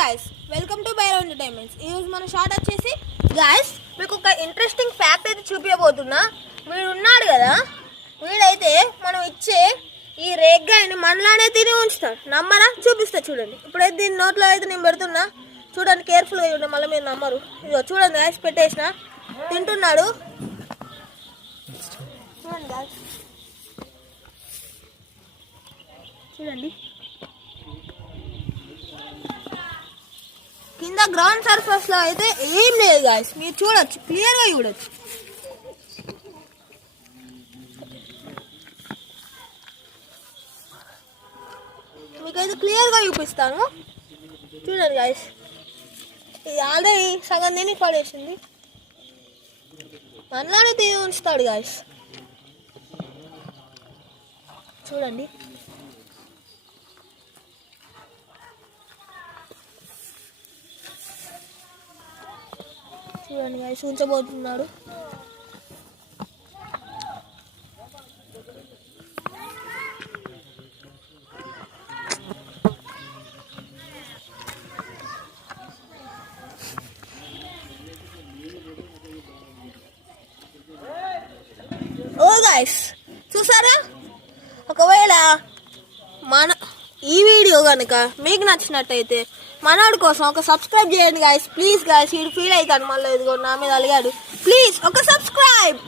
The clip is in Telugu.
గాయస్, వెల్కమ్ టు బైరో ఎంటర్టైన్మెంట్స్. ఈరోజు మన షార్ట్ వచ్చేసి గాయస్ మీకు ఒక ఇంట్రెస్టింగ్ ఫ్యాక్ట్ అయితే చూపించబోతున్నా. వీడు ఉన్నాడు కదా, వీడైతే మనం ఇచ్చే ఈ రేగ్గాయని మనలానే తిని ఉంచుతాడు. నమ్మరా? చూపిస్తా చూడండి. ఇప్పుడైతే దీని నోట్లో అయితే నేను పెడుతున్నా, చూడండి. కేర్ఫుల్గా చూడండి, మళ్ళీ మీరు నమ్మరు. ఇదిగో చూడండి గాయస్, పెట్టేసిన తింటున్నాడు. చూడండి గాయస్, చూడండి. కింద గ్రౌండ్ సర్ఫేస్ లో అయితే ఏం లేదు గాయస్, మీరు చూడొచ్చు, క్లియర్ గా చూడొచ్చు. మీకైతే క్లియర్ గా చూపిస్తాను, చూడండి గాయస్. ఇది ఆల్రెడీ సగం తిని పడేసింది, మనలానే తిని ఉంచుతాడు గాయస్. చూడండి, చూడండి గాయస్, ఉంచబోతున్నాడు. ఓ గాయస్, చూసారా? ఒకవేళ ఈ వీడియో కనుక మీకు నచ్చినట్టయితే మనోడి కోసం ఒక సబ్స్క్రైబ్ చేయండి గాయస్, ప్లీజ్ గాయస్. వీడు ఫీల్ అవుతాడు మళ్ళీ, ఇదిగో నా మీద అలిగాడు. ప్లీజ్ ఒక సబ్స్క్రైబ్.